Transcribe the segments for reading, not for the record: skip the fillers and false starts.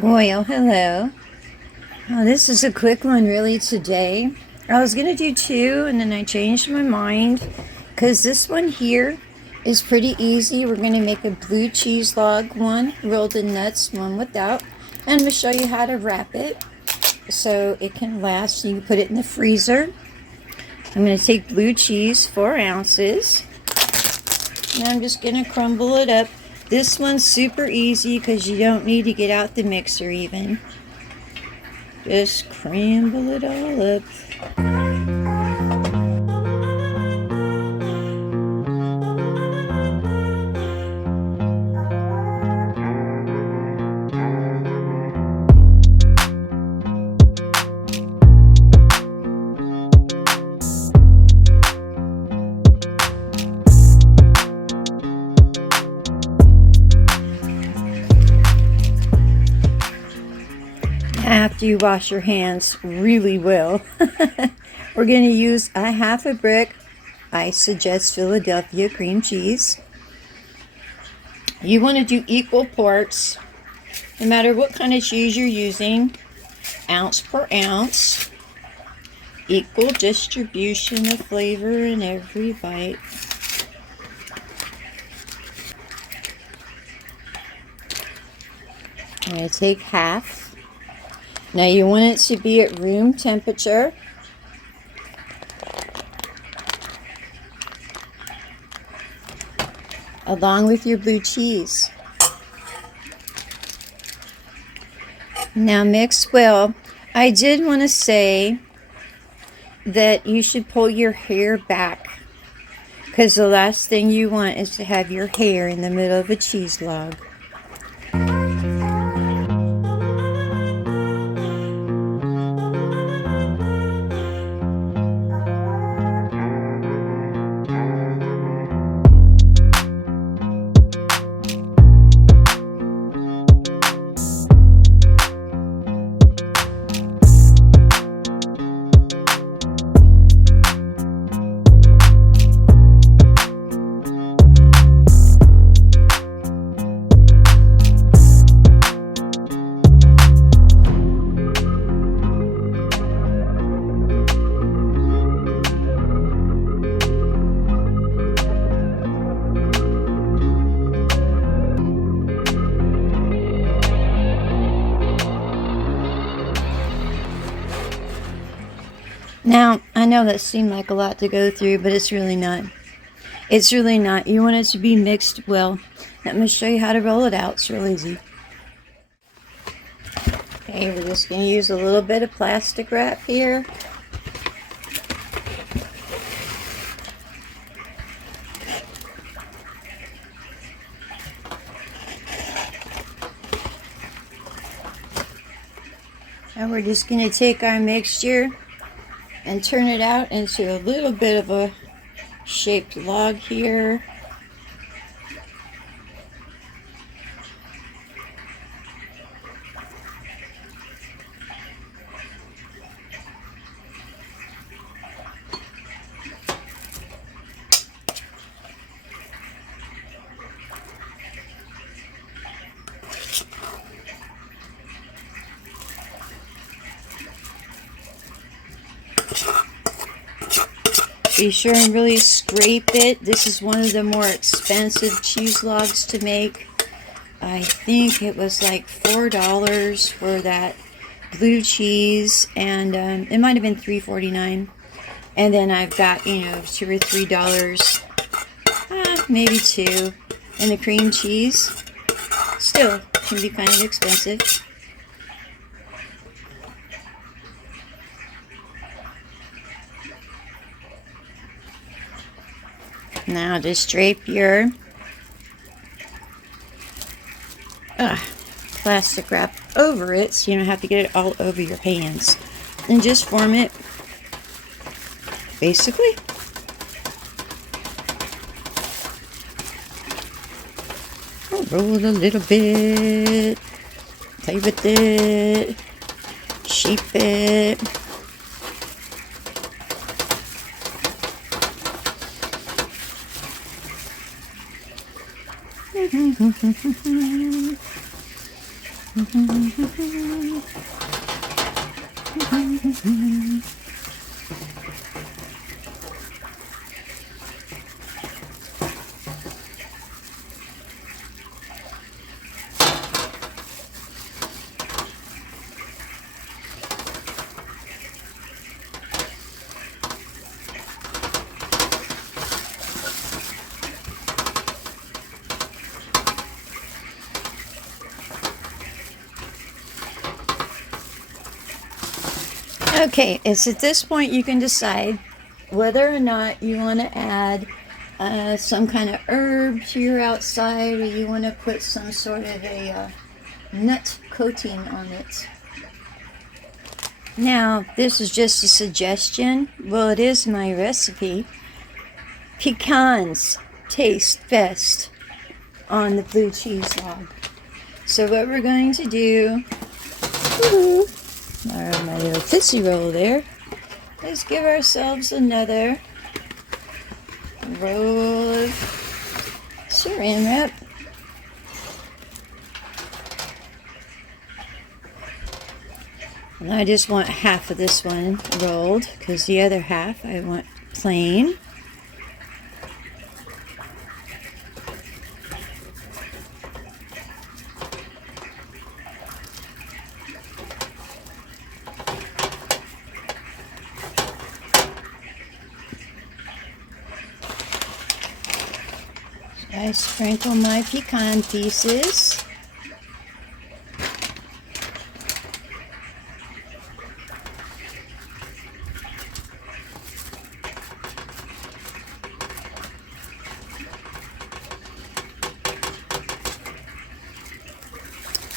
Well, hello. This is a quick one really today. I was going to do two and then I changed my mind because this one here is pretty easy. We're going to make a blue cheese log one, rolled in nuts, one without. And I'm going to show you how to wrap it so it can last. So you can put it in the freezer. I'm going to take blue cheese, 4 ounces. And I'm just going to crumble it up. This one's super easy because you don't need to get out the mixer even. Just crumble it all up. After you wash your hands really well, we're going to use a half a brick. I suggest Philadelphia cream cheese. You want to do equal parts, no matter what kind of cheese you're using, ounce per ounce. Equal distribution of flavor in every bite. I'm going to take half. Now you want it to be at room temperature. Along with your blue cheese. Now mix well. I did want to say that you should pull your hair back, because the last thing you want is to have your hair in the middle of a cheese log. Now, I know that seemed like a lot to go through, but it's really not. It's really not. You want it to be mixed well. Let me show you how to roll it out. It's real easy. Okay, we're just going to use a little bit of plastic wrap here. And we're just going to take our mixture and turn it out into a little bit of a shaped log here. Be sure and really scrape it. This is one of the more expensive cheese logs to make. I think it was like $4 for that blue cheese, and it might have been $3.49. And then I've got, $2 or $3, maybe $2, and the cream cheese. Still can be kind of expensive. Now just drape your plastic wrap over it so you don't have to get it all over your hands. And just form it basically. Roll it a little bit, play with it, shape it. Okay, it's at this point you can decide whether or not you want to add some kind of herb to your outside, or you want to put some sort of a nut coating on it. Now, this is just a suggestion. Well, it is my recipe. Pecans taste best on the blue cheese log. So what we're going to do, my little Tootsie Roll there, is give ourselves another roll of saran wrap. And I just want half of this one rolled, because the other half I want plain. I sprinkle my pecan pieces.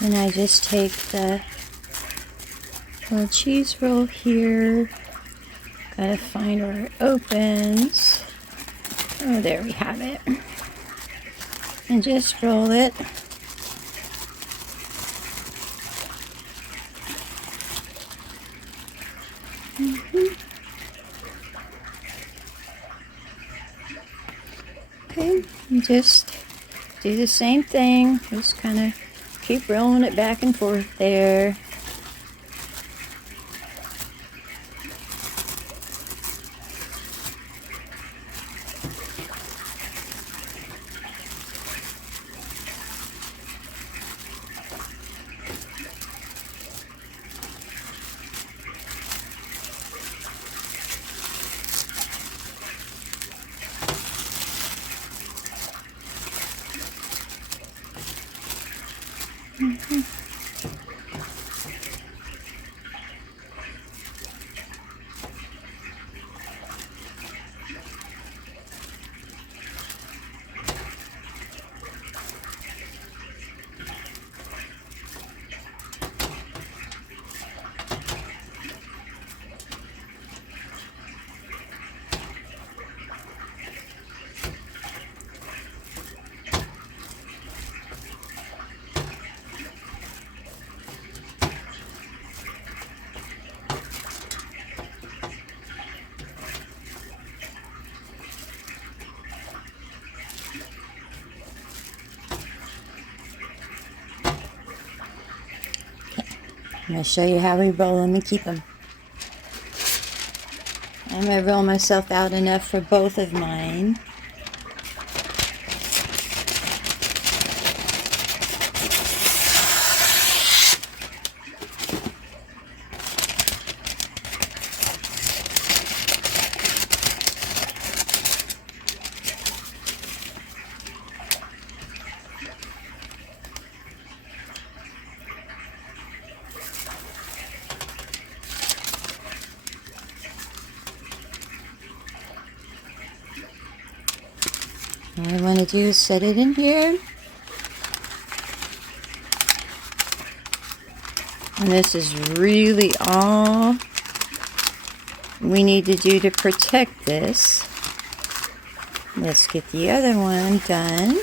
And I just take the little cheese roll here. Gotta find where it opens. Oh, there we have it. And just roll it. Okay, and just do the same thing. Just kind of keep rolling it back and forth there. I'm going to show you how we roll them and keep them. I'm going to roll myself out enough for both of mine. All I want to do is set it in here. And this is really all we need to do to protect this. Let's get the other one done.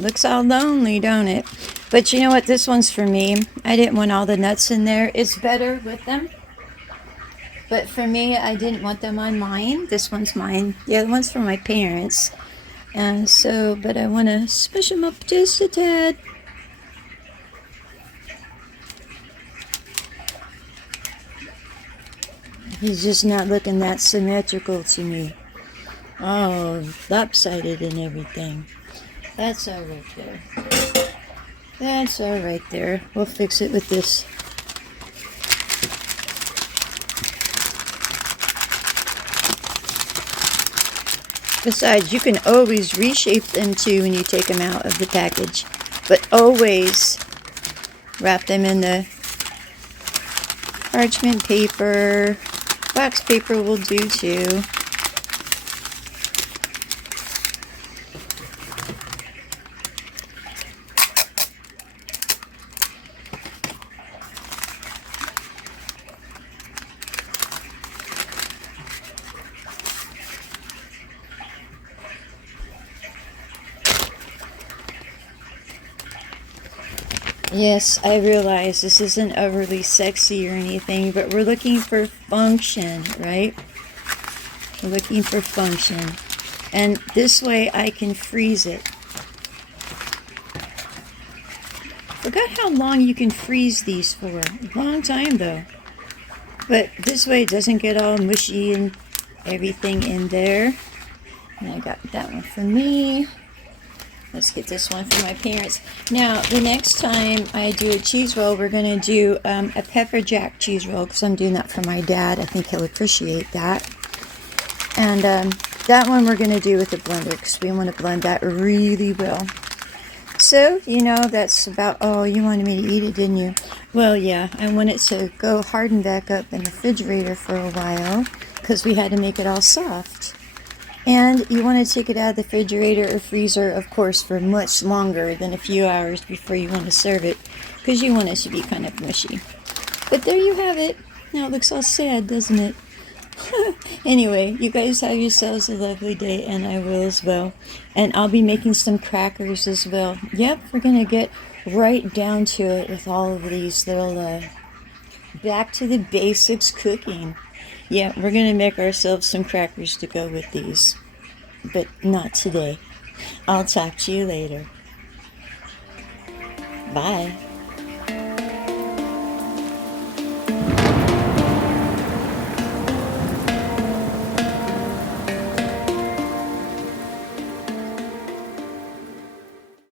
it looks all lonely, don't it? But you know what? This one's for me. I didn't want all the nuts in there. It's better with them. But for me, I didn't want them on mine. This one's mine. The other one's for my parents. And so, but I want to smush them up just a tad. He's just not looking that symmetrical to me. Oh, lopsided and everything. That's all right there. That's all right there. We'll fix it with this. Besides, you can always reshape them too when you take them out of the package. But always wrap them in the parchment paper. Wax paper will do too. Yes, I realize this isn't overly sexy or anything, but we're looking for function, right? We're looking for function. And this way I can freeze it. Forgot how long you can freeze these for. A long time though. But this way it doesn't get all mushy and everything in there. And I got that one for me. Let's get this one for my parents. Now, the next time I do a cheese roll, we're going to do a pepper jack cheese roll because I'm doing that for my dad. I think he'll appreciate that. And that one we're going to do with a blender because we want to blend that really well. So, you know, that's about, oh, you wanted me to eat it, didn't you? Well, yeah, I want it to go harden back up in the refrigerator for a while because we had to make it all soft. And you want to take it out of the refrigerator or freezer, of course, for much longer than a few hours before you want to serve it, because you want it to be kind of mushy. But there you have it. Now it looks all sad, doesn't it? Anyway, you guys have yourselves a lovely day, and I will as well. And I'll be making some crackers as well. Yep, we're going to get right down to it with all of these little back to the basics cooking. Yeah, we're going to make ourselves some crackers to go with these. But not today. I'll talk to you later. Bye.